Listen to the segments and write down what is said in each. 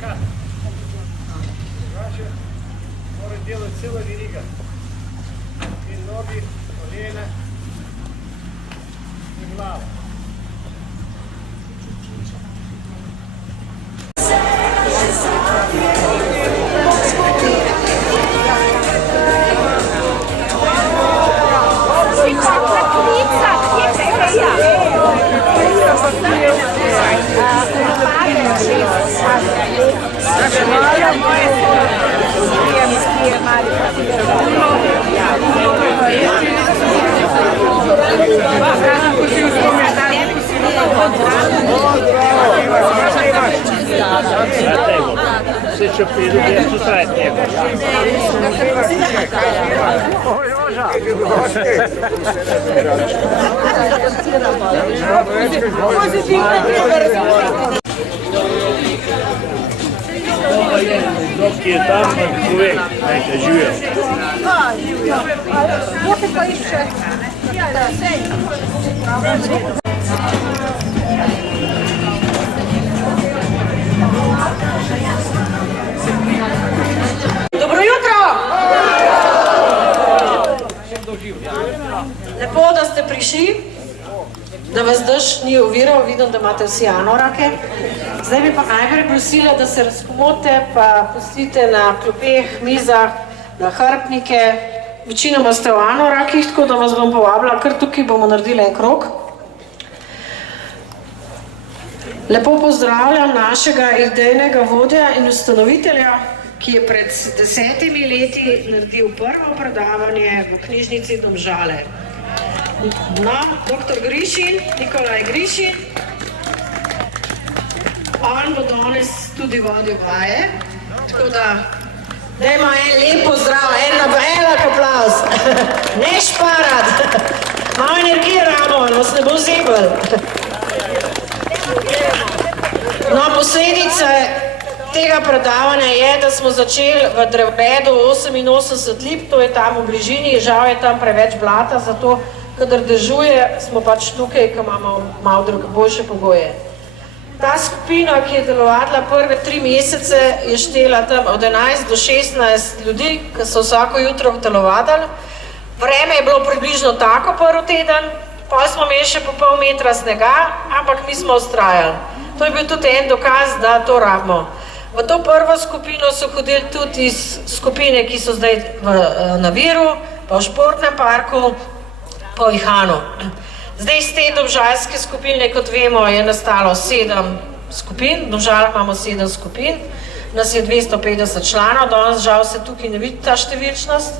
Иначе может делать целая верига. И ноги, колено, и глава. Се ще придобие сусред него. Dok je tam človek, najte živijo. Dobro jutro! Lepo, da ste prišli, da vas dež ni oviral, vidim, da imate vsi anorake. Zdaj bi pa najprej prosila, da se razkomodite, pa pustite na klopeh, mizah, na hrbtnike. Večinoma ste v anorakih, tako da vas bom povabila, kar tukaj bomo naredili en krog. Lepo pozdravljam našega idejnega vodja in ustanovitelja, ki je pred 10 leti naredil prvo predavanje v knjižnici Domžale. No, dr. Grišin, Nikolaj Grišin, on bo danes tudi vodil vaje, tako da dajmo en lep pozdrav, en aplavz, ne šparat, malo energije ramo, nas ne bo zebel. No, posledica tega predavanja je, da smo začeli v drevoredu 88 lip, to je tam v bližini, žal je tam preveč blata, zato kadar dežuje, smo pač tukaj, ko imamo malo boljše pogoje. Ta skupina, ki je delovala prve 3 mesece, je štela tam od 11 do 16 ljudi, ki so vsako jutro telovadili. Vreme je bilo približno tako prvi teden, pa smo imeli še po pol metra snega, ampak mi smo ustrajali. To je bil tudi en dokaz, da to rabimo. V to prvo skupino so hodili tudi iz skupine, ki so zdaj na Viru, pa v športnem parku, pa v Ihanu. Zdaj iz te domžalske skupine, kot vemo, je nastalo 7 skupin, v Domžalah imamo 7 skupin, nas je 250 članov, danes žal se tukaj ne vidi ta številčnost.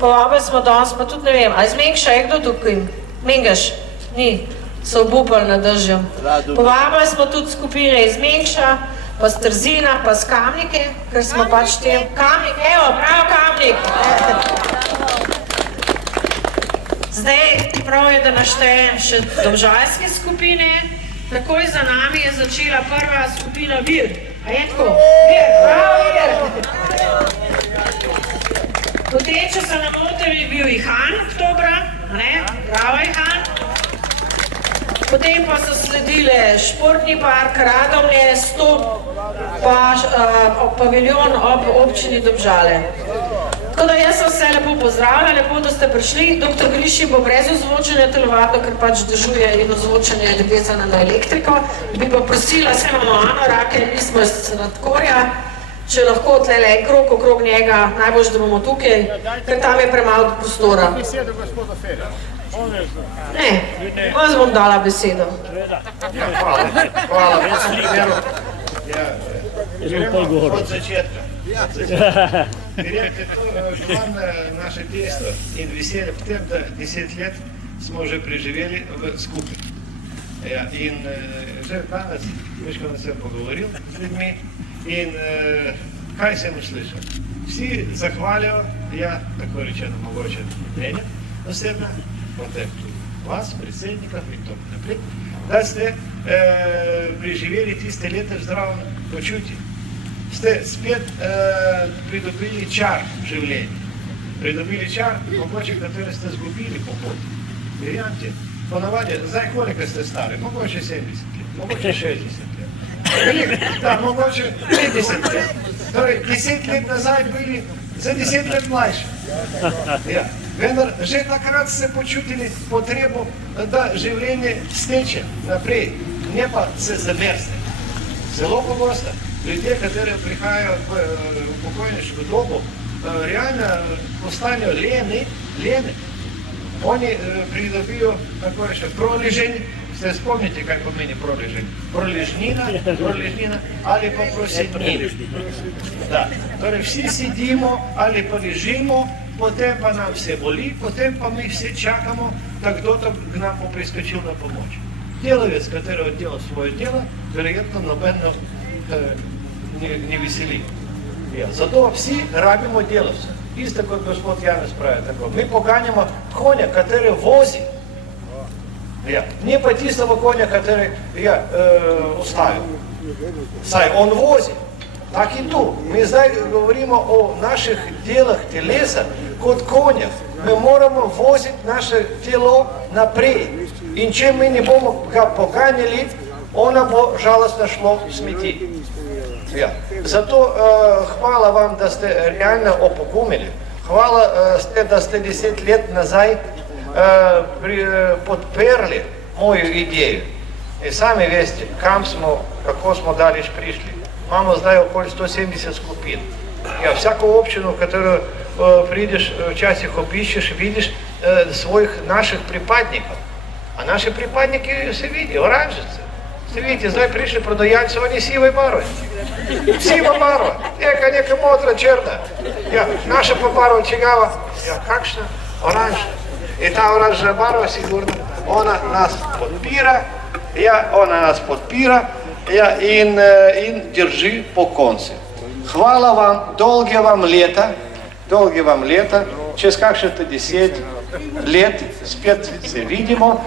Povabili smo danes, pa tudi ne vem, ali zmenjša je kdo tukaj? Mengaš? Ni, so obupali na dežju. Povabili smo tudi skupine iz Mengša, pa z Trzina, pa z Kamnike, ker smo pač tem... Kamnik, evo, prav Kamnik! Zdaj prav je, da naštejem še domžalske skupine. Takoj za nami je začela prva skupina Vir. A je tako? Vir, prav Vir! Potem, če se ne motim, je bil Ihan oktobra, ne? Bravo Ihan. Potem pa so sledile športni park, Radomlje, Stop, pa paviljon ob občini Domžale. Tako da jaz sem vse lepo pozdravila, lepo, da ste prišli. Dr. Grišin bo brez ozvočenja telovadno, ker pač dežuje in ozvočenje je vezano na elektriko. Bi pa prosila, vse imamo anorake, mi smo iz Sladkorja, če lahko tlele en krog okrog njega, najbolj, da bomo tukaj, ker tam je premalo prostora. Ne, vas bom dala besedo. Hvala. Od začetka. Верите, то главное наше действо и веселье в том, да 10 лет мы уже приживели в скупе. И уже danes, Miško nas je pogovoril z ljudmi in kaj sem uslišal? Vsi zahvalijo, ja, tako rečeno, mogoče mnenje osebno, potem tudi vas, predsednikov in tako naprej, da ste preživeli tiste leta v zdravem počutju. Ste spet pridobili čar v življenju. Pridobili čar, mogoče, kateri ste zgubili po poti. Verjamte, ponavadi, zdaj koliko ste stari? Mogoče 70 let, mogoče 60 let. Да, моложе 30 лет. Которые 10 лет назад были за 10 лет младше. Ja. Vendar že takrat se počutili potrebo, da življenje steče naprej, ne pa se zamrzne. Zelo pogosto ljudje, kateri prihajajo v pokojniško dobo, realno postanejo lene. Oni pridobijo, kako je še, proleženje. Se spomnite, kaj pomeni proleženje? Proležnina ali pa prosednina. Da. Torej vsi sedimo ali pa ležimo, potem pa nam vse boli, potem pa mi vse čakamo, da kdo tam k nam bo priskočil na pomoč. Delavec, katero je delal svoje delo, verjetno nobeno ne veseli. Ja, zato vsi rabimo delavce. Isto kot gospod Janez pravi tako. Mi poganjamo konja, katero vozi. Ja, ne pa tistega konja, kateri ostaja. Saj on vozi. Tak in tu. Mi zdaj govorimo o naših delah telesa kot konjah. Mi moramo voziti naše telo naprej. In če mi ne bomo ga poganjali, ona bo žalostno šlo v smeti. Ja. Zato hvala vam, da ste realno opogumili. Hvala, da ste 10 let nazaj podprli mojo idejo. In sami veste, kam smo, kako smo daleč prišli. Imamo zdaj okoli 170 skupin. Ja, vsako občino, v katero prideš, včasih obiščeš, vidiš svojih naših pripadnikov. A naši pripadniki se vidi, oranžice. Se vidite, zdaj prišli prodajalci, oni sive barve. Siva barva, neka modra, črna. Ja, naša pa barva čigava, ja, kakšna? Oranžna. In ta oranžna barva, sigurno, ona nas podpira, in drži po konci. Hvala vam, dolge vam leta, čez kakšne 10 let spet se vidimo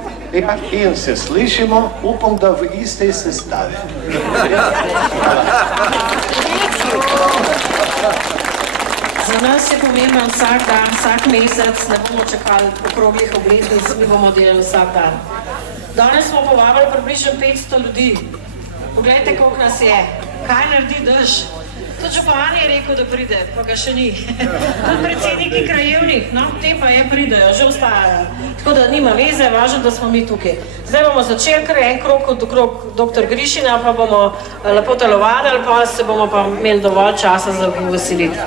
in se slišimo, upam, da v istej sestavi. Za nas je pomemben vsak dan, vsak mesec, ne bomo čakali okroglih obletnic, mi bomo delali vsak dan. Danes smo povabili približno 500 ljudi. Poglejte, koliko nas je. Kaj naredi dež? Tudi župan je rekel, da pride, pa ga še ni. Tudi predsedniki krajevnih, no, te pa pridejo, že ostajajo. Tako da nima veze, važno, da smo mi tukaj. Zdaj bomo začeli kar en krog okrog dr. Grišina, pa bomo lepo telovadili, pa se bomo pa imeli dovolj časa za veseliti.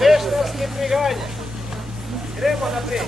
Vešnost ne priganja. Gremo naprej.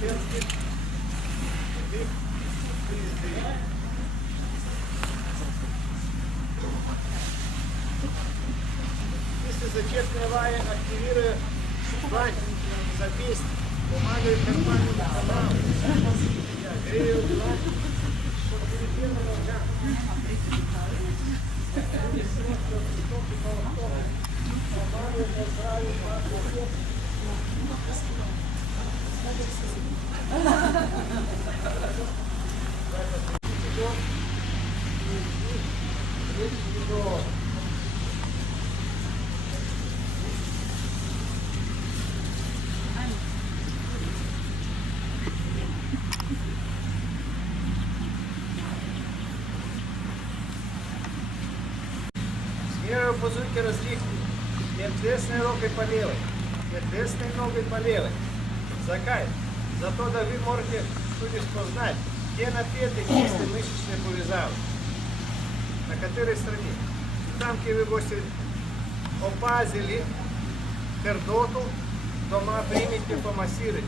Если зачеркивая, активируя шланг, запись, помогает карману на канал. Я грею длань, чтобы перейти на ногах. Помогает поздравить вас. Смело позуйте различные. Ответственной рукой по левой. Ответственной ногой по левой. Закай. Зато да вы можете тут спознать, где напеты кисти мышечные повязали. На которой стороне. Там, где вы будете опазили пердоту, дома примите помассировать.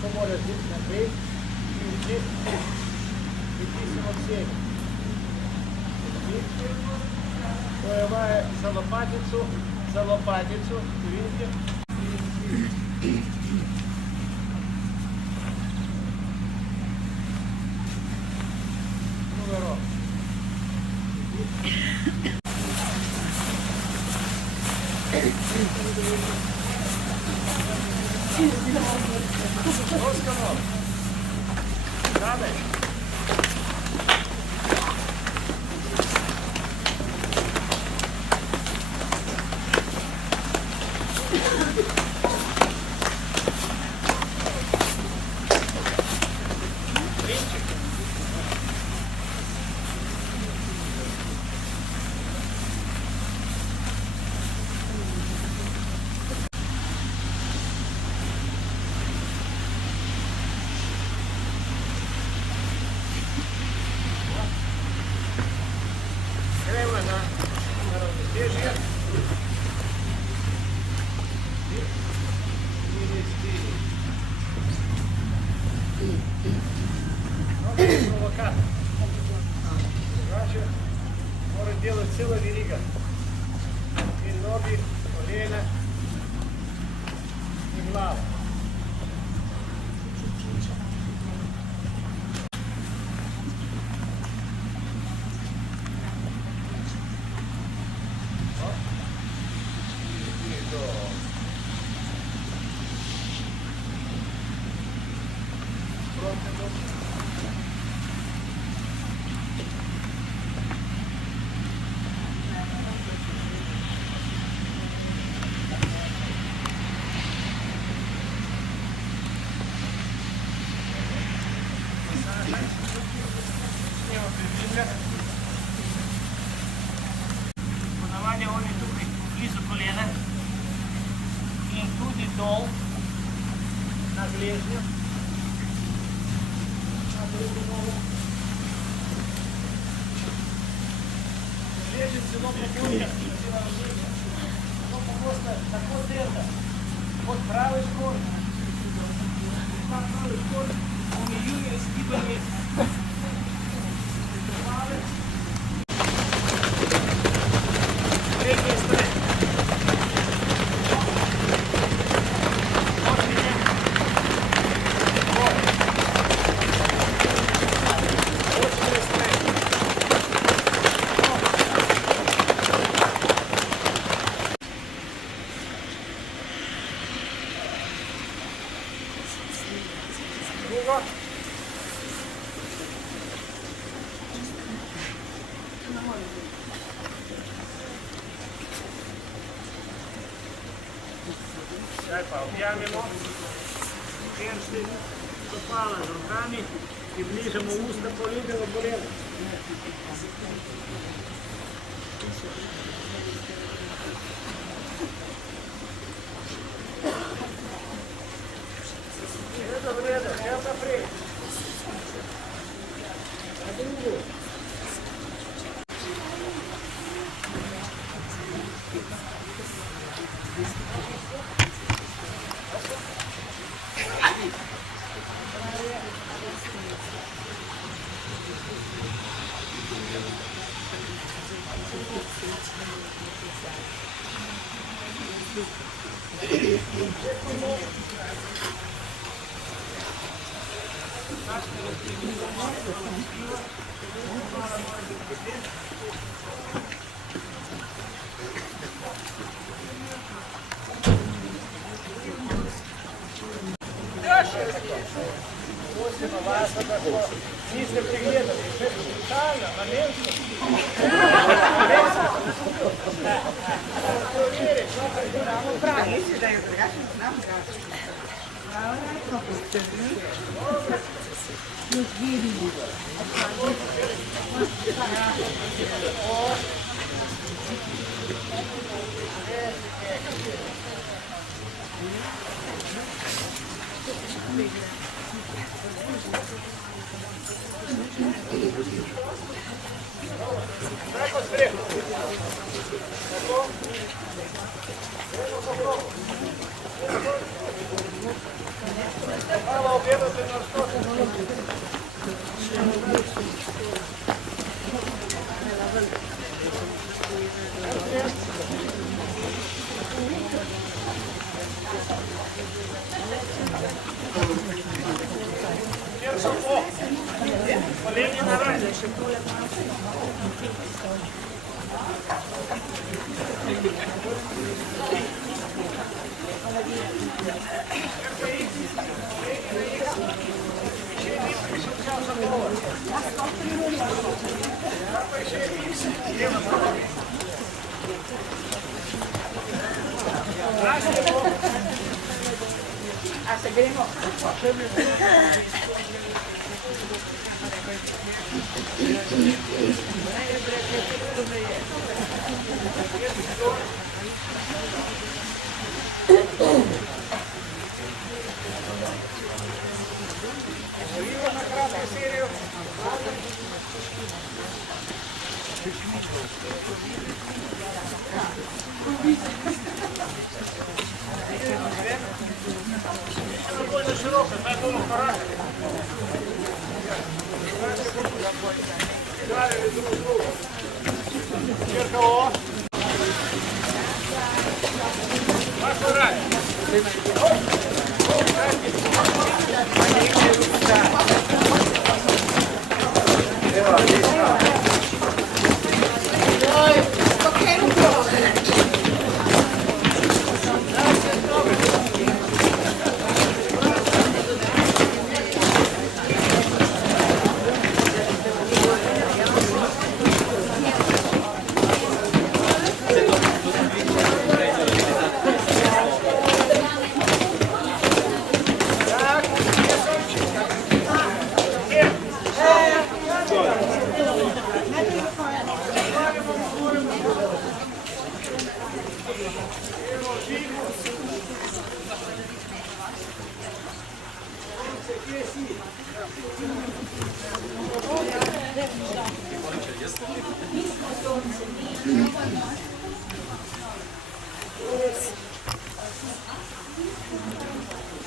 Поможет здесь нагреть и учить приписывать всеми. Проявляя за лопатицу, видите? Ну, здорово. Розканов. Далее. Крема на равнобежье. Ну, провокатор. Значит, может делать целая верига. И ноги, колено и глава. Подавання вони тут близу колена. І тут і дол. На глежню. Глежень село покоя. Село просто такой дерда. Вот правый школь. Правый школь. Он июня скибали. Третья сторона. Вот меня. Вот. Очень сторона. Круго. Дай пообъявимо. Перший попала з руками і ближемо уста полюбимо болело. Это вредно, это вредно. Низко приглядывай, специально, на место.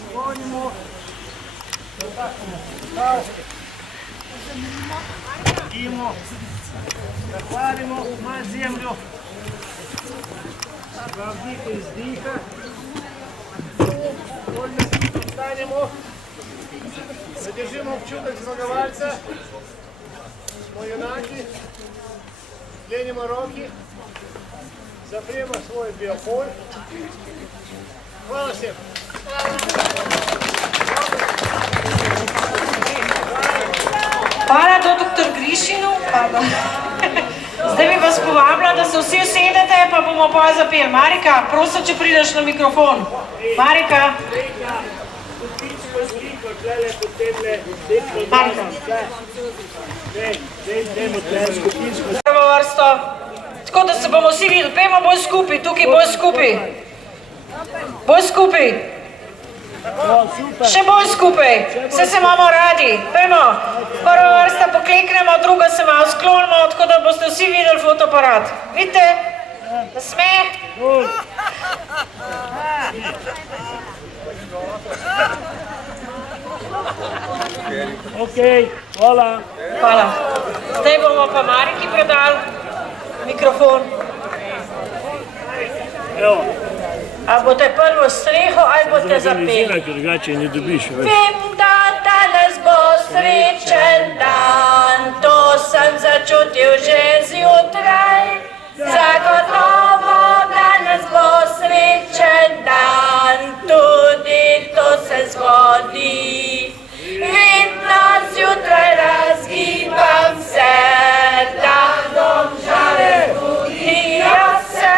Склонимо, дімо, закладемо на землю, вдих и вздиха, встанемо, задержимо в чудах змагавальця, моюнаки, зленимо руки, запремо свой биополь. Hvala всем! Hvala dr. Grišinu. Zdaj bi vas povabila, da se vsi usedete, pa bomo pa zapeli. Marika, prosim, če prideš na mikrofon. Marika. Marika. Prvo vrsto. Tako da se bomo vsi videli. Pejmo bolj skupaj, tukaj bolj skupaj. Bolj skupaj. Še bolj skupaj. Vse se imamo radi. Pejmo. Prva vrsta pokleknemo, druga se malo sklonimo, tako da boste vsi videli fotoaparat. Vidite? Nasmeh. Ok, hvala. Hvala. Zdaj bomo pa Mariki predali mikrofon. Evo. A boste prvo streho ali boste zapeli? Organiziraj, ker drugače ne dobiš več. Vem, da danes bo srečen dan, to sem začutil že zjutraj. Zagotovo danes bo srečen dan, tudi to se zgodi. Vedno zjutraj razgibam se, da Domžale budijo se.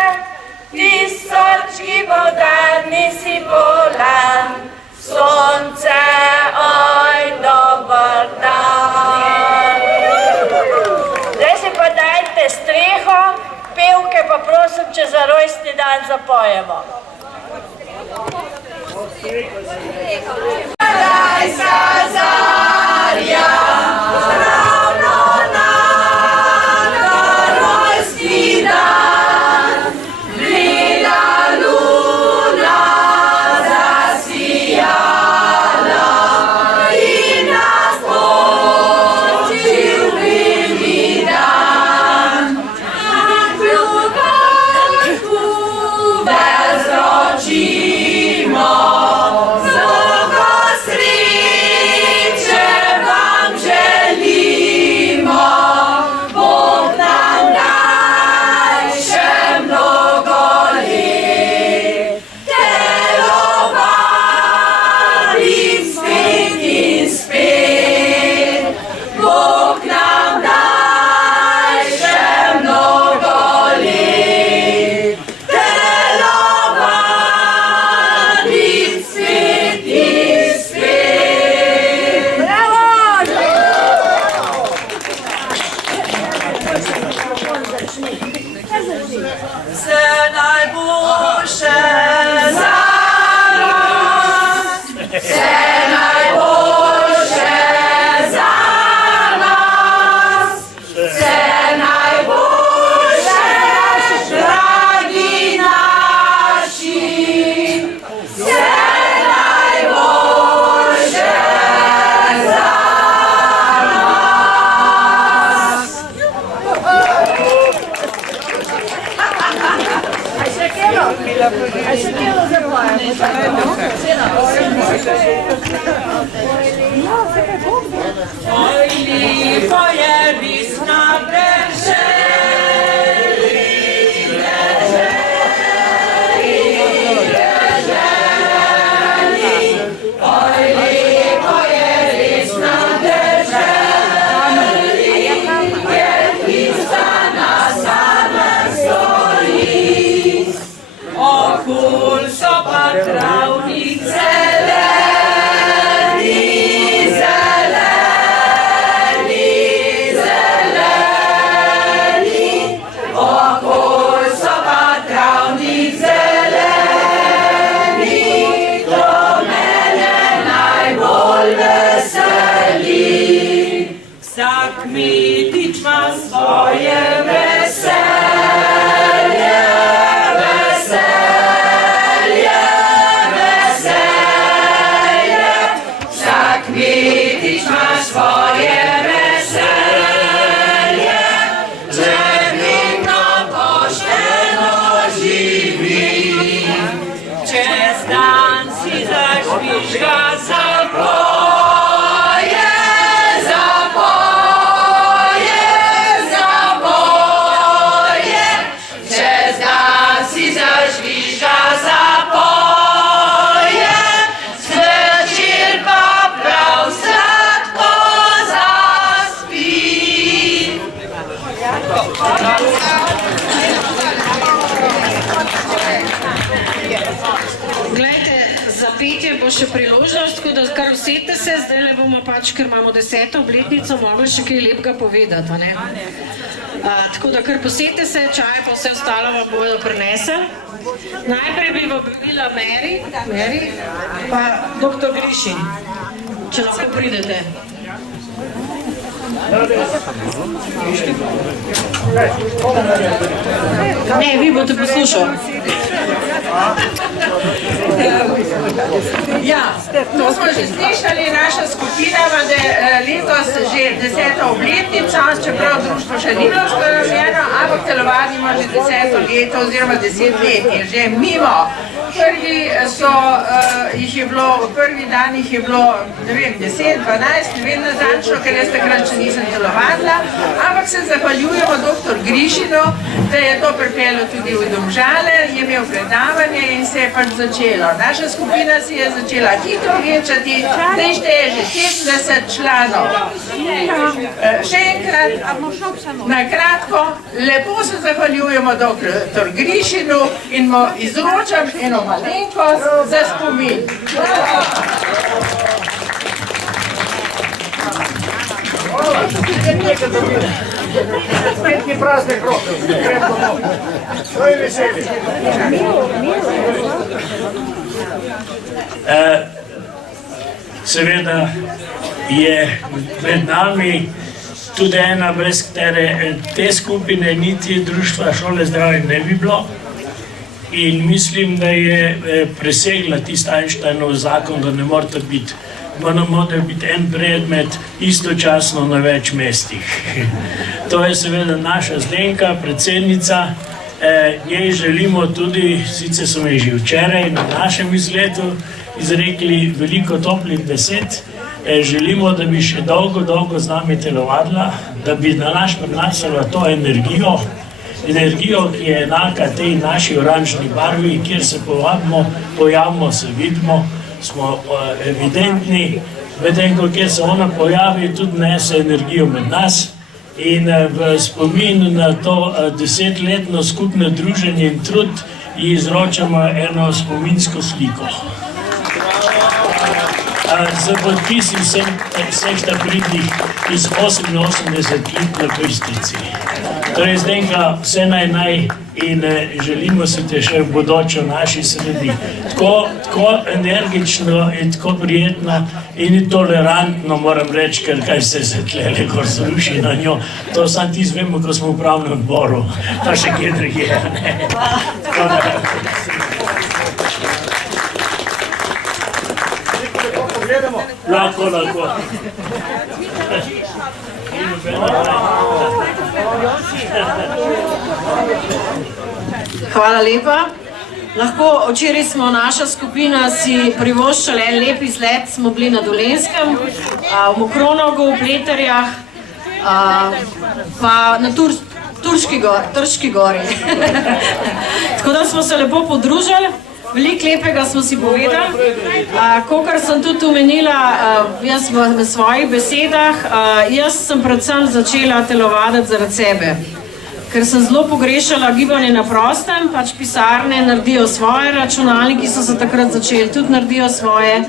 Tisoč gibov, da nisi bolan, sonce, oj, dober dan. Zdaj si pa dajte streho, pevke pa prosim, če za rojstni dan zapojemo. Rajska zarja, ravno na rojstni dan, bleda luna zasijala in nas počil bili dan. Ljubav bezročimo, mnogo sreče vam želimo, Bog nam daj še mnogo let. Telovadit spet in spet, Bog nam daj še mnogo let. Telovadit spet in spet. Bravo! Vse najboljše za nas, vse najboljše za nas, vse najboljše, dragi naši, vse najboljše za nas. Aj še kelo zapojemo. Oj, lepo je res na deželi, oj, lepo je res na deželi, kjer Krista na samem stoji. Okol so pa travnik zeleni, zeleni, zeleni. Okol so pa travnik zeleni, to mene najbolj veseli. Vsak kmetič ima svoje veselje, veselje, veselje. Vsak kmetič ima svoje veselje, če vedno pošteno živi. Čez dan si zažvižga zapoje, zapoje, zapoje. Čez dan si zažvižga zapoje, zvečer pa prav sladko zaspi. Glejte, za petje bo še priložnost, tako da kar usete se, zdaj le bomo pač, ker imamo 10. obletnico, mogli še kaj lepega povedati, a ne? Tako da kar posete se, čaj pa vse ostalo vam bodo prinesli. Najprej bi vabila Meri, pa dr. Grišin, če lahko pridete. Ne, vi boste poslušali. Ja, to smo že slišali, naša skupina ima letos že 10. obletnico, čeprav društvo še ni bilo ustanovljeno, ampak telovadimo že 10. leto oziroma 10 let je že mimo. jih je bilo, v prvi dan jih je bilo, ne vem, 10, 12, ne vem natančno, ker jaz takrat še nisem telovadila, ampak se zahvaljujemo dr. Grišinu, da je to pripeljal tudi v Domžale, je imel predavanje in se je pač začelo. Naša skupina si je začela hitro večati, zdaj šteje že 70 članov. Še enkrat, na kratko, lepo se zahvaljujemo dr. Grišinu in mu izročam eno malenkost za spomin. Spet ni praznih rok, gremo domov. To je veseli. Seveda je pred nami tudi ena, brez katere te skupine niti društva Šole zdravja ne bi bilo. In mislim, da je presegla tisti Einsteinov zakon, da ne morate biti, mora biti en predmet istočasno na več mestih. To je seveda naša Zdenka, predsednica. Njej želimo tudi, sicer smo ji že včeraj na našem izletu izrekli veliko toplih besed, želimo, da bi še dolgo, dolgo z nami telovadila, da bi na naš prenašala to energijo, ki je enaka tej naši oranžni barvi, kjer se pojavimo, se vidimo, smo evidentni, medtem ko kjer se ona pojavi, tudi nese energijo med nas. In v spomin na to 10-letno skupno druženje in trud ji izročamo eno spominsko sliko. Z podpisi vseh pridnih iz 88 let na Bistrici. Torej, Zdenka, vse naj in želimo si te še v bodoče v naši sredi. Tako energično in tako prijetna in tolerantno, moram reči, ker kaj se tlele gor zruši na njo. To sam ti zvemo, ko smo v pravnem odboru, pa še kje drugje. Lahko. Hvala lepa. Lahko, včeraj smo naša skupina si privoščali en lep izlet, smo bili na Dolenjskem, v Mokronogu, v Pleterjah, pa na Turški gori. Tako da smo se lepo podružili. Veliko lepega smo si povedali. Kakor sem tudi omenila, jaz v svojih besedah, jaz sem predvsem začela telovaditi zaradi sebe. Ker sem zelo pogrešala gibanje na prostem, pač pisarne naredijo svoje, računalniki so se takrat začeli, tudi naredijo svoje.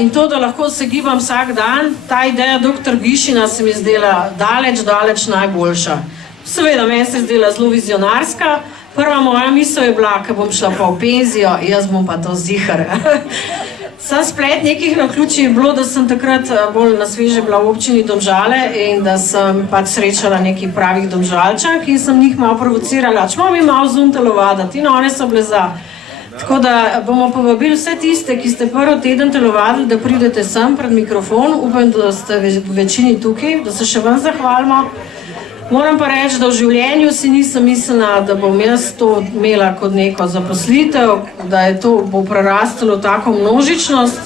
In to, da lahko se gibam vsak dan, ta ideja dr. Grišina se mi zdela daleč najboljša. Seveda, meni se zdela zelo vizionarska. Prva moja misel je bila, ko bom šla pa v penzijo, jaz bom pa to zihar. Sam splet nekih naključij je bilo, da sem takrat bolj na sveže bila v občini Domžale in da sem pač srečala nekih pravih Domžalčank in sem njih malo provocirala, čemo mi malo zunaj telovaditi in one so bile za. Tako da bomo povabili vse tiste, ki ste prvi teden telovadili, da pridete sem pred mikrofon, upam, da ste v večini tukaj, da se še vam zahvalimo. Moram pa reči, da v življenju si nisem mislila, da bom jaz to imela kot neko zaposlitev, da je to bo prerastalo tako množičnost.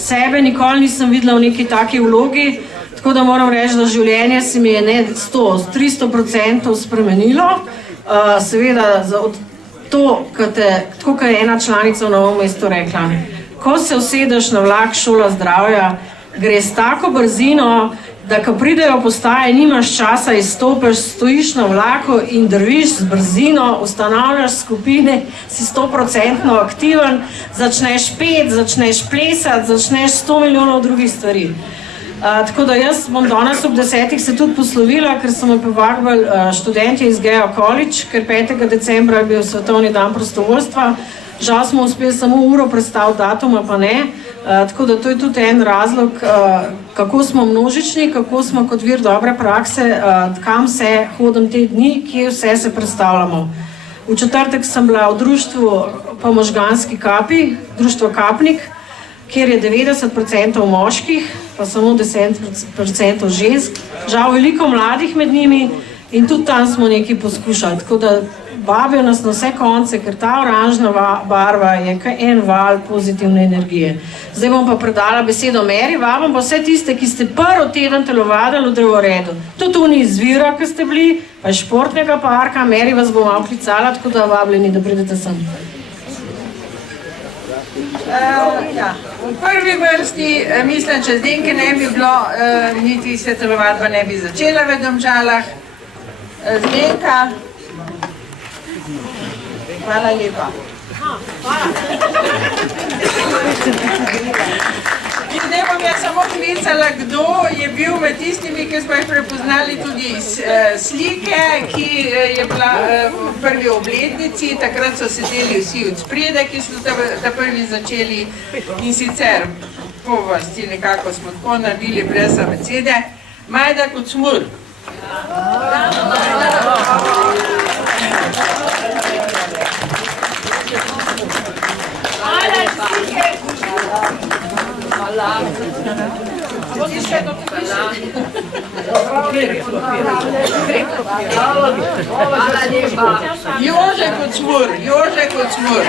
Sebe nikoli nisem videla v neki taki vlogi, tako da moram reči, da življenje se mi je ne 100-300% spremenilo. Seveda, to, tako kot je ena članica v Novem mestu rekla, ko se usedeš na vlak Šola zdravja, gre s tako brzino, da ko pridejo postaje, nimaš časa, izstopiš, stojiš na vlaku in drviš z brzino, ustanavljaš skupine, si 100% aktiven, začneš peti, začneš plesati, začneš 100 milijonov drugih stvari. Tako da jaz bom danes ob 10 se tudi poslovila, ker so me povabili študentje iz Geo College, ker 5. decembra je bil svetovni dan prostovoljstva. Žal smo uspeli samo uro predstaviti datuma, pa ne. Tako da to je tudi en razlog, kako smo množični, kako smo kot vir dobre prakse, kam se hodim te dni, kje vse se predstavljamo. V četrtek sem bila v društvu po možganski kapi, društvo Kapnik, kjer je 90% moških, pa samo 10% žensk. Žal veliko mladih med njimi In tudi tam smo nekaj poskušali, tako da vabijo nas na vse konce, ker ta oranžna barva je kaj en val pozitivne energije. Zdaj bom pa predala besedo Meri, vabim pa vse tiste, ki ste prvi teden telovadili v drevoredu. Tudi oni iz Vira, ki ste bili, pa iz športnega parka, Meri vas bo malo klicala, tako da vabljeni, da pridete sem. V prvi vrsti, mislim, če Zdenke ne bi bilo, niti se telovadba ne bi začela v Domžalah. Zdenka. Hvala lepa. In zdaj bom jaz samo klicala, kdo je bil med tistimi, ki smo jih prepoznali tudi iz slike, ki je bila v prvi obletnici. Takrat so sedeli vsi od spredaj, ki so ta prvi začeli, in sicer po vrsti nekako smo tako naredili brez abecede. Majda Kocmur. Jože Kocmur, Jože Kocmur.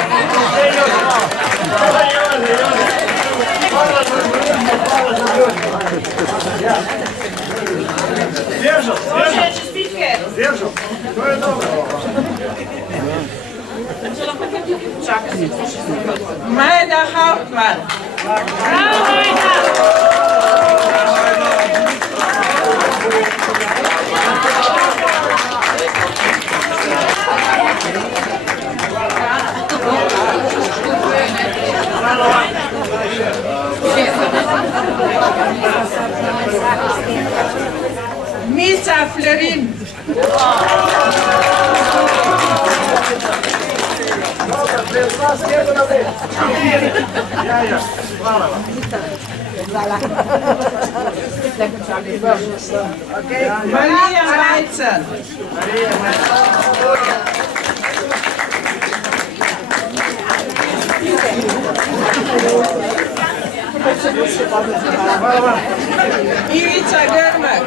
Zdržal, to je dobro. Majda Hauptmann. Bravo, Majda! Mica Flerin. Marija Majcen. Ivica Grmek.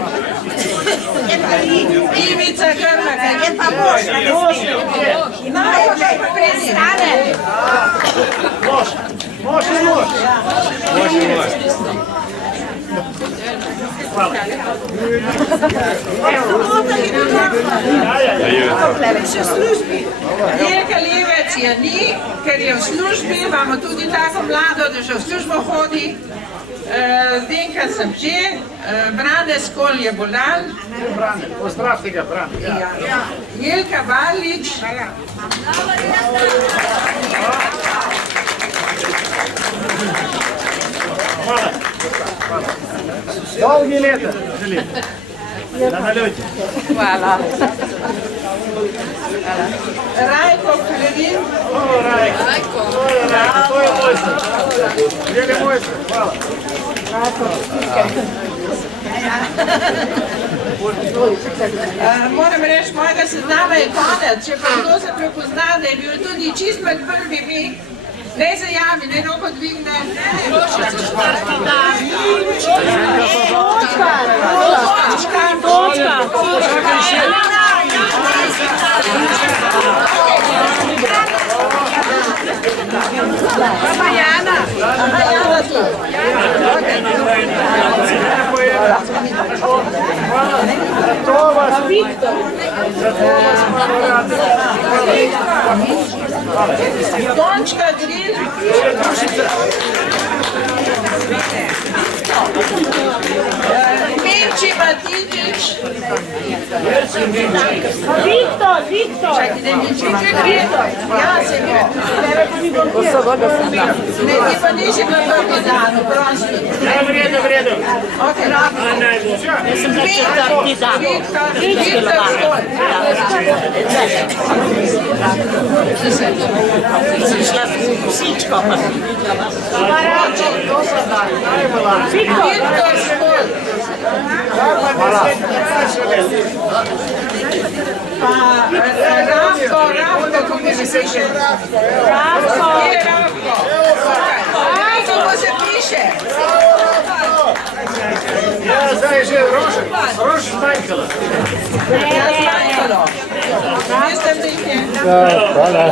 Ivica Grmek. Je pa mož, da ne smije. Najbolj prestane. Mož je mož. Mož je mož. Hvala. Jelka Levec je ni, ker je v službi, imamo tudi tako mlado, da že v službo hodi. Zdenka sem že, Brane Skol je bolan. Pozdravite ga, Brane. Jelka Balič. Hvala. Dolgi leta želim. Da naljujte. Hvala. Rajko Flerin. Rajko. To je mojster. Je mojster. Hvala. Moram reči, mojega seznama je konec. Če pa kdo se prepozna, da je bil tudi čist med prvimi, ne se javi, ne roko dvigne. Jana tu. Tončka Gril. Mirči Matičič. Viktor. Čakaj, da mi Mirči Gril. Ja, sem jo. Ne, ti pa nisi bil prvi dan, prosti. V redu. Jaz sem za četrti dan. Viktor Skol. Prišla sem psičko. Viktor Skol. Pa Ravko, kako mi se piše? Ravko. Kje je Ravko? Kako se piše? Ja, zdaj že rož zmanjkalo. Ja, zmanjkalo. Mislim, da jih je. Hvala.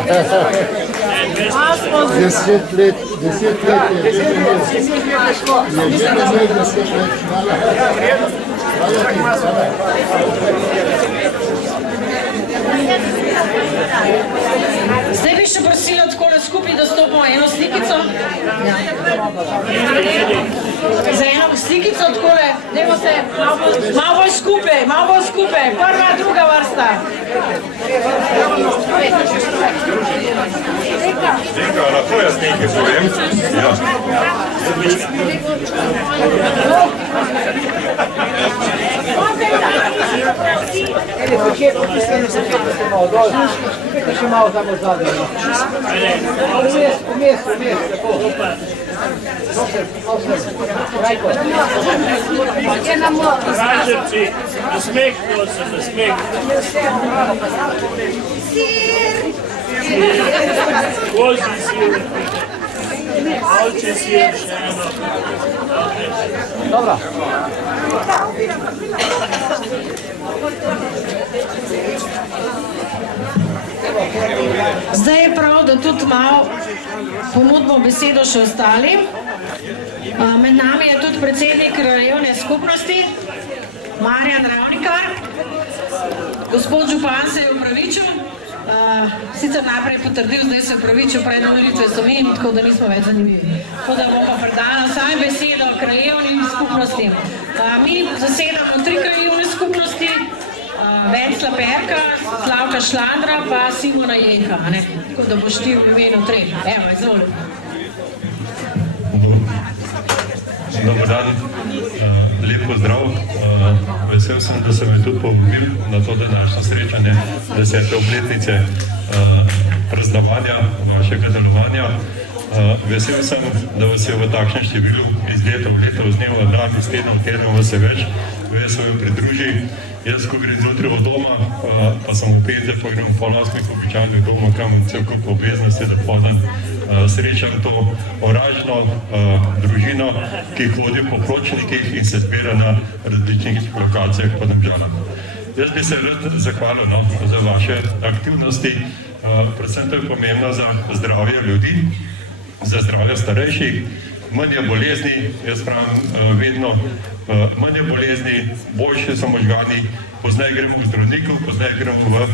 10 let je že šlo. Je že 10 let. Hvala. Zdaj bi še prosila takole skupaj, da stopimo eno slikico. Za eno slikico takole, dajmo se malo bolj skupaj, prva, druga vrsta. Nekaj, lahko jaz nekaj povem. Še malo samo zadnje. Vmes, tako. Ražerci, nasmehno se, nasmehno. Kozi sir, ovčji sir, še eno. Dobro. Zdaj je prav, da tudi malo ponudimo besedo še ostalim. Med nami je tudi predsednik krajevne skupnosti, Marjan Ravnikar. Gospod župan se je opravičil, sicer najprej potrdil, zdaj se je opravičil, pred volitve so mi, tako da nismo več zanimivi. Tako da bomo predali sami besedo krajevnim skupnostim. Mi zasedamo 3 krajevne skupnosti, Vencla Perka, Slavka Šlandra pa Simona Jenka, tako da boš ti v imenu 3. Evo, izvoli. Dobar dan, lep pozdrav. Vesel sem, da sem me tudi povabil na to današnje srečanje 10. obletnice praznovanja vašega delovanja. Vesel sem, da vas je v takšnem številu iz leta v leto, z dneva v dan, iz tedna v teden vas je več, vesel pridruži. Jaz, ko gre zjutraj od doma, pa sem v penze, pa grem po 8 običajnih doma, kam cel kup obveznosti, da potem srečam to oranžno družino, ki hodi po pločnikih in se zbira na različnih lokacijah po Domžalah. Jaz bi se rad zahvalil za vaše aktivnosti, predvsem to je pomembno za zdravje ljudi, za zdravje starejših, manj je bolezni, jaz pravim vedno, manj je bolezni, boljši so možgani, poznaj gremo v zdravniku, poznaj gremo v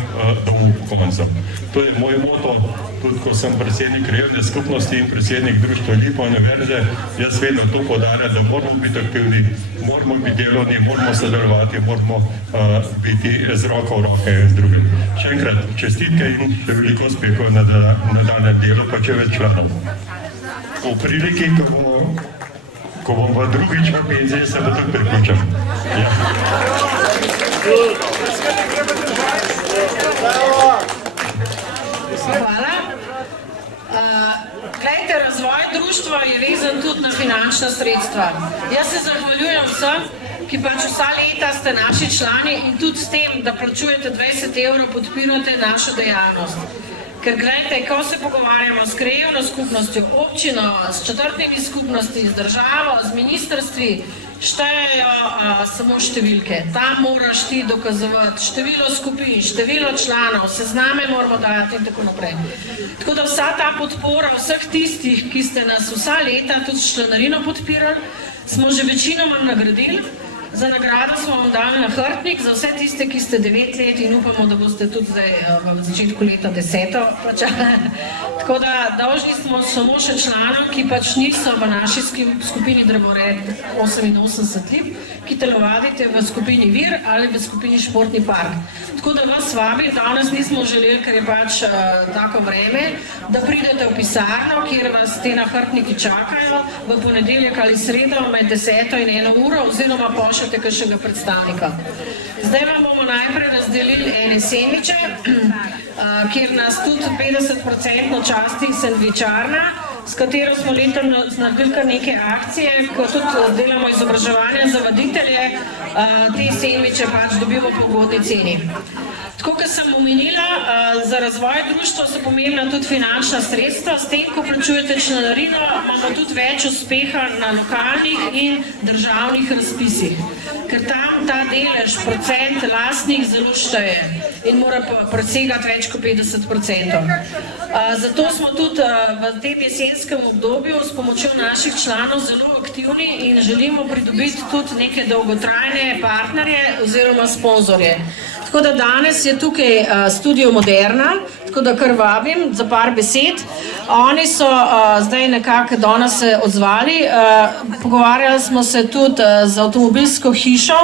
domu upokojencev. To je moj moto, tudi ko sem predsednik krajevne skupnosti in predsednik društva Lipa univerze, jaz vedno to poudarjam, da moramo biti aktivni, moramo biti delovni, moramo sodelovati, moramo biti z roko v roke z drugim. Še enkrat čestitke in še veliko uspehov na nadaljnjem delu, pa če več članov. V priliki, ko bom v drugič v penziji, se bo tudi priključil. Hvala. Glejte, razvoj društva je vezan tudi na finančna sredstva. Jaz se zahvaljujem vsem, ki pač vsa leta ste naši člani in tudi s tem, da plačujete 20 € podpirate našo dejavnost. Ker gledajte, ko se pogovarjamo s krajevno skupnostjo, občino, s četrtnimi skupnosti, z državo, z ministrstvi, štejejo samo številke. Tam moraš ti dokazovati število skupin, število članov, sezname moramo dajati in tako naprej. Tako da vsa ta podpora vseh tistih, ki ste nas vsa leta tudi s članarino podpirali, smo že večinoma nagradili. Za nagrado smo vam dali nahrbtnik za vse tiste, ki ste 9 let in upamo, da boste tudi zdaj v začetku leta 10. plačali. Tako da dolžni smo samo še članom, ki pač niso v naši skupini Drevored 88 Lip, ki telovadite v skupini Vir ali v skupini Športni park. Tako da vas vabim, danes nismo želeli, ker je pač tako vreme, da pridete v pisarno, kjer vas te nahrbtniki čakajo v ponedeljek ali sredo med 10. in 1 uro oziroma pošljete kakšnega predstavnika. Zdaj vam bomo najprej razdelili ene sendviče, kjer nas tudi 50% časti sendvičarna, s katero smo letos naredili kar neke akcije, ko tudi delamo izobraževanja za vaditelje, te sendviče pač dobimo po ugodni ceni. Tako, kot sem omenila, za razvoj društva so pomembna tudi finančna sredstva. S tem, ko plačujete članarino, imamo tudi več uspeha na lokalnih in državnih razpisih. Ker tam ta delež, procent lastnih zelo šteje in mora presegati več kot 50%. Zato smo tudi v tem jesenskem obdobju s pomočjo naših članov zelo aktivni in želimo pridobiti tudi neke dolgotrajne partnerje oziroma sponzorje. Tako da danes je tukaj Studio Moderna, tako da kar vabim za par besed. Oni so zdaj nekako danes se odzvali, pogovarjali smo se tudi z avtomobilsko hišo,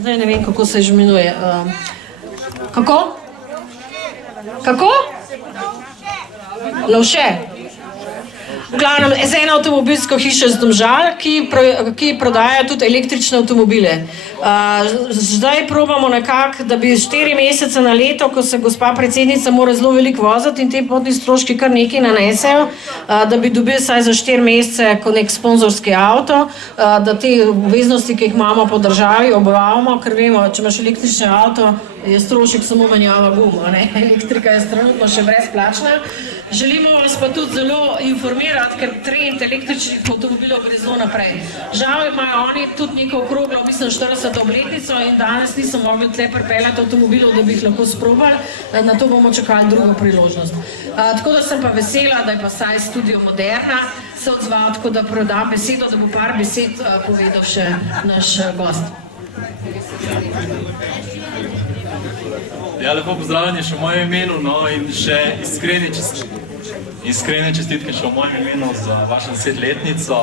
zdaj ne vem, kako se že imenuje. Kako? Kako? Lovše. V glavnem, z eno avtomobilsko hišo iz Domžal, ki prodaja tudi električne avtomobile. Zdaj probamo nekako, da bi 4 mesece na leto, ko se gospa predsednica mora zelo veliko voziti in te potni stroški kar nekaj nanesejo, da bi dobili vsaj za 4 mesece kot nek sponzorski avto, da te obveznosti, ki jih imamo po državi, obavamo, ker vemo, če imaš električni avto, je strošek samo menjava gum, elektrika je trenutno še brezplačna. Želimo vas pa tudi zelo informirati, ker trend električnih avtomobilov gre zelo naprej. Žal imajo oni tudi neko okroglo, mislim, 40. obletnico in danes niso mogli tle pripeljati avtomobilov, da bi jih lahko sprobali, na to bomo čakali drugo priložnost. Tako da sem pa vesela, da je pa saj Studio Moderna se odzval, tako da predam besedo, da bo par besed povedal še naš gost. Ja, lepo pozdravljeni še v mojem imenu, no, in še iskrene čestitke še v mojem imenu za vašo 10-letnico.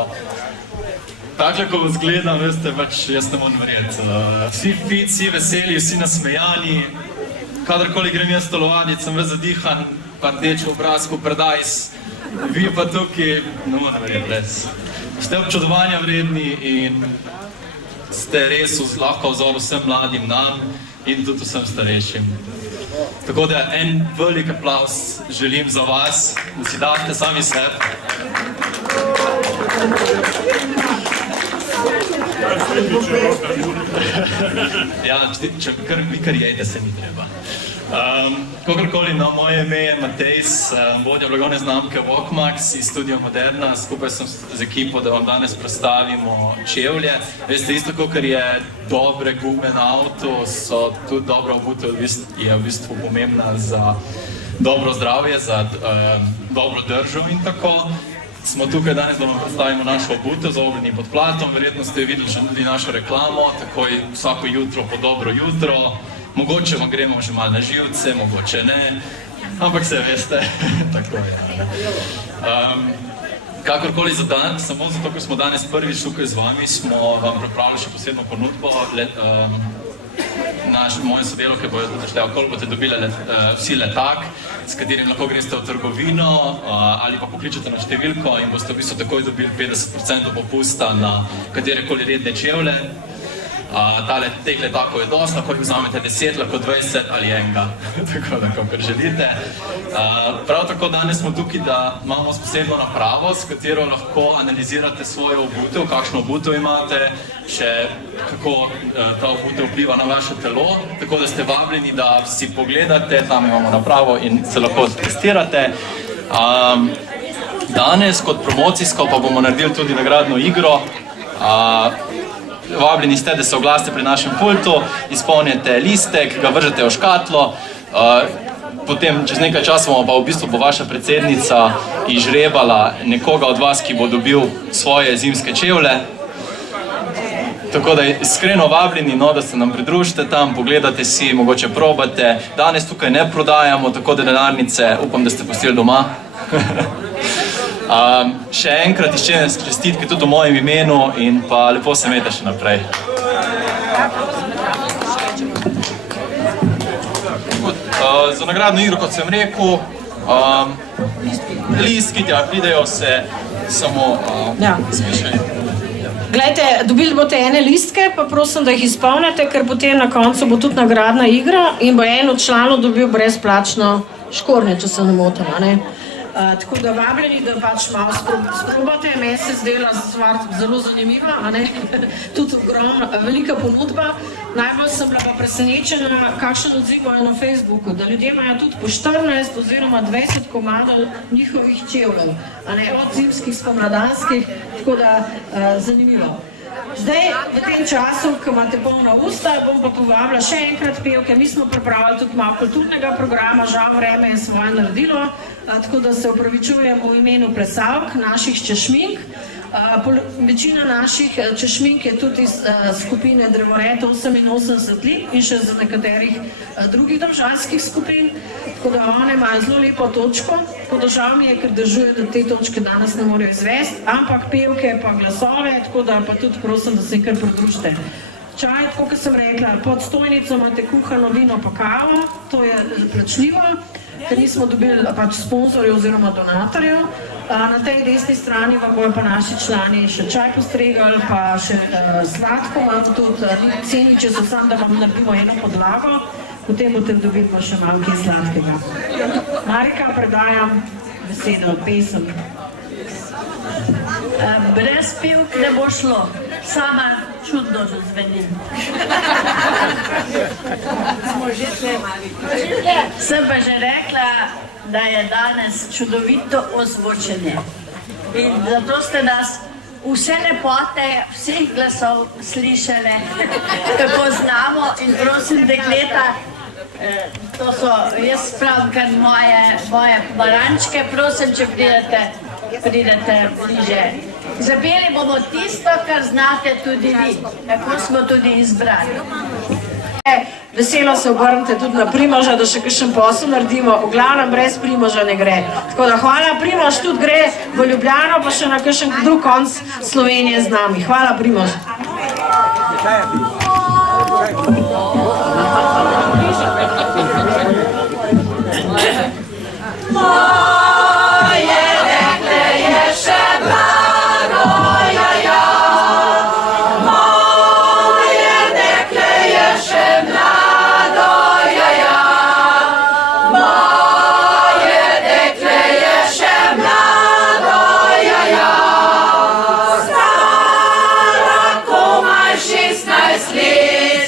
Takle, ko vas gledam, veste, pač jaz ne morem verjeti. Vsi fit, vsi veseli, vsi nasmejani. Kadarkoli grem jaz stolovati, sem ves zadihan, pa rdeč v obrazku, predajs. Vi pa tukaj, ne morem verjeti, res. Ste občudovanja vredni in ste res lahko vzor vsem mladim nam in tudi vsem starejšim. Tako da en velik aplauz želim za vas, da si date sami sebi. Ja, če vi kar jejte, se ni treba. Kakorkoli, no, moje ime je Matej, vodja blagovne znamke Walkmax iz Studio Moderna. Skupaj sem z ekipo, da vam danes predstavimo čevlje. Veste, isto kot je dobre gume na avtu, so tudi dobra obutev je v bistvu pomembna za dobro zdravje, za dobro držo in tako. Smo tukaj danes, da vam predstavimo našo obutev z ognjenim podplatom. Verjetno ste videli že tudi našo reklamo, takoj vsako jutro po dobro jutro. Mogoče vam gremo že malo na živce, mogoče ne, ampak se veste, tako je. Kakorkoli za dan, samo zato, ker smo danes prvič tukaj z vami, smo vam pripravili še posebno ponudbo. Moje sodelavke bojo zaštevali, koliko boste dobili vsi letak, s katerim lahko greste v trgovino ali pa pokličete na številko in boste v bistvu takoj dobili 50% popusta na katerekoli redne čevlje. Teh letakov je dosti, lahko jih vzamete 10, lahko 20 ali enega, tako da kakor želite. Prav tako danes smo tukaj, da imamo posebno napravo, s katero lahko analizirate svojo obutev, kakšno obutev imate, še kako ta obutev vpliva na vaše telo, tako da ste vabljeni, da si pogledate, tam imamo napravo in se lahko testirate. Danes kot promocijsko pa bomo naredili tudi nagradno igro. Vabljeni ste, da se oglasite pri našem pultu, izpolnite listek, ga vržete v škatlo, potem čez nekaj časa pa v bistvu bo vaša predsednica izžrebala nekoga od vas, ki bo dobil svoje zimske čevlje. Tako da iskreno vabljeni, no, da se nam pridružite tam, pogledate si, mogoče probate. Danes tukaj ne prodajamo, tako da denarnice upam, da ste pustili doma. Še enkrat izčene čestitke tudi v mojem imenu in pa lepo se imejte še naprej. Za nagradno igro, kot sem rekel, listki tja pridejo se samo spišali. Glejte, dobili boste ene listke, pa prosim, da jih izpolnite, ker potem na koncu bo tudi nagradna igra in bo en od članov dobil brezplačno škornje, če se ne motim, ne? Tako da vabljeni, da pač malo sprobate, meni se zdela stvar zelo zanimiva, a ne, tudi velika ponudba. Najbolj sem bila pa presenečena, kakšen odziv imajo na Facebooku, da ljudje imajo tudi po 14 oziroma 20 komadov njihovih čevljev, a ne, od zimskih, spomladanskih, tako da zanimivo. Zdaj, v tem času, ko imate polna usta, bom pa povabila še enkrat pevke. Mi smo pripravili tudi malo kulturnega programa, žal vreme je svoje naredilo, tako da se opravičujem v imenu plesalk, naših češmink. Večina naših češmink je tudi iz skupine Drevored 88 lip in še za nekaterih drugih domžalskih skupin, tako da one imajo zelo lepo točko, tako da žal mi je, ker držuje, da te točke danes ne morejo izvesti, ampak pevke pa glasove, tako da pa tudi prosim, da se jim kar pridružite. Čaj, tako kot sem rekla, pod stojnico imate kuhano vino pa kavo, to je plačljivo, ker nismo dobili pač sponzorjev oziroma donatorjev. Na tej desni strani vam bojo pa naši člani še čaj postregali, pa še sladko imam tudi, ni ceni, če so sam, da vam naredimo eno podlago, potem boste dobili pa še malo kaj sladkega. Marika, predajam besedo, pesem. Brez pevk ne bo šlo, sama čudno zazvenim. Sem pa že rekla, da je danes čudovito ozvočenje. In zato ste nas vse lepote, vseh glasov slišali, kako znamo in prosim dekleta, to so, jaz pravim, kar moje barančke, prosim, če pridete bliže. Zapeli bomo tisto, kar znate tudi vi, tako smo tudi izbrali. Veselo se obrnite tudi na Primoža, da še kakšen posel naredimo, v glavnem brez Primoža ne gre. Tako da hvala, Primož tudi gre v Ljubljano, pa še na kakšen drug konc Slovenije z nami. Hvala, Primož.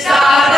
Stara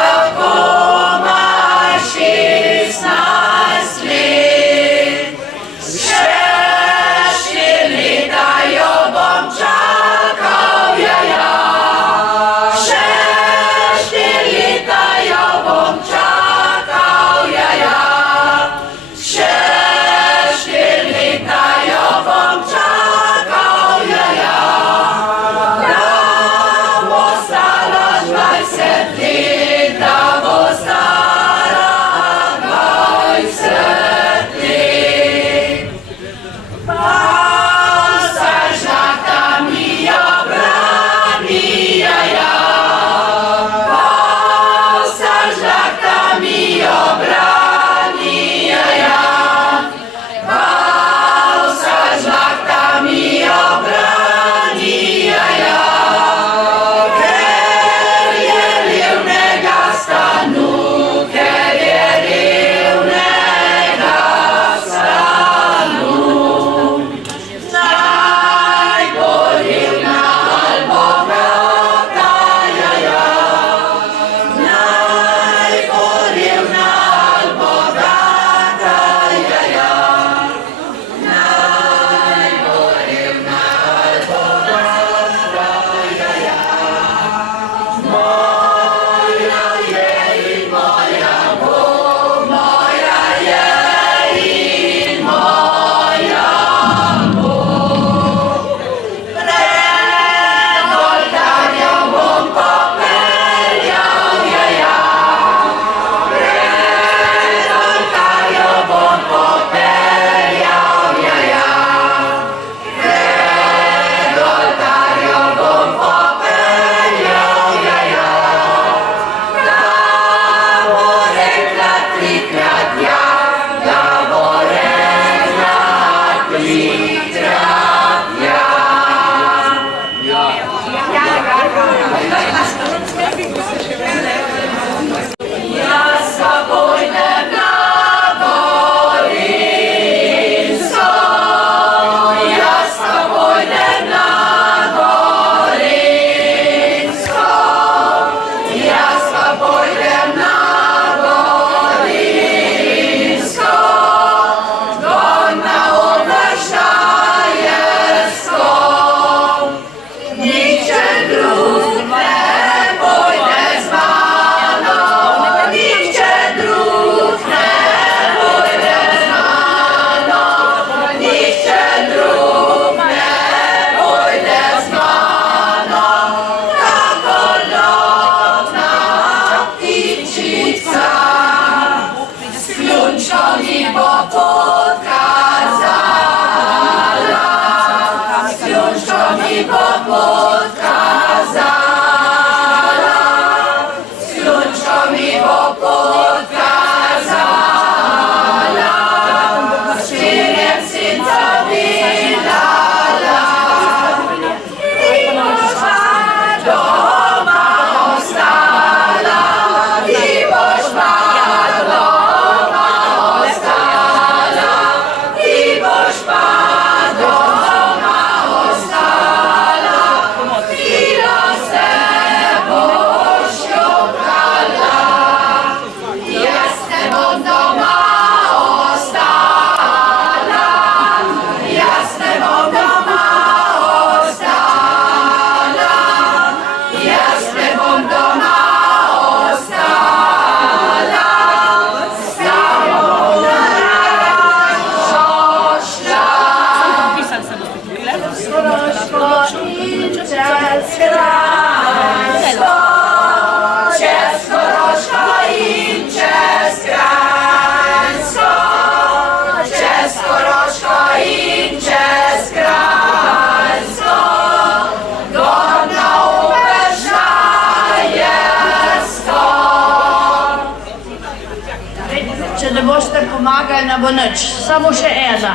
Če ne boste pomagali, ne bo nič. Samo še ena.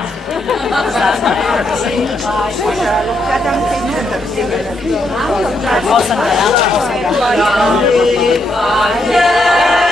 Yeah.